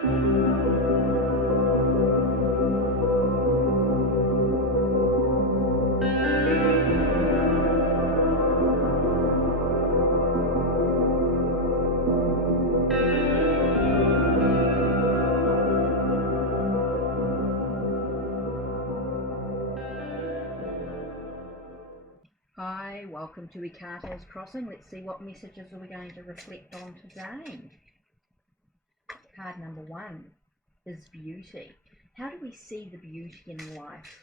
Hi, welcome to HeKate's Crossing. Let's see what messages are we going to reflect on today. Card number 1 is beauty. How do we see the beauty in life?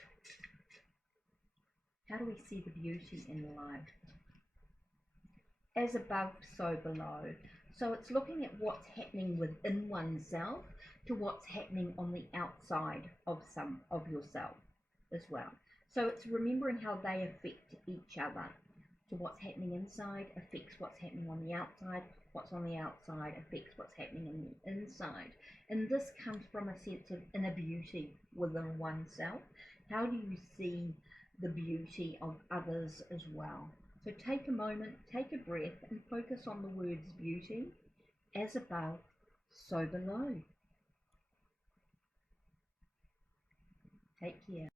How do we see the beauty in life? As above, so below. So it's looking at what's happening within oneself to what's happening on the outside of yourself as well. So it's remembering how they affect each other. So what's happening inside affects what's happening on the outside. What's on the outside affects what's happening in the inside. And this comes from a sense of inner beauty within oneself. How do you see the beauty of others as well? So take a moment, take a breath, and focus on the words beauty, as above, so below. Take care.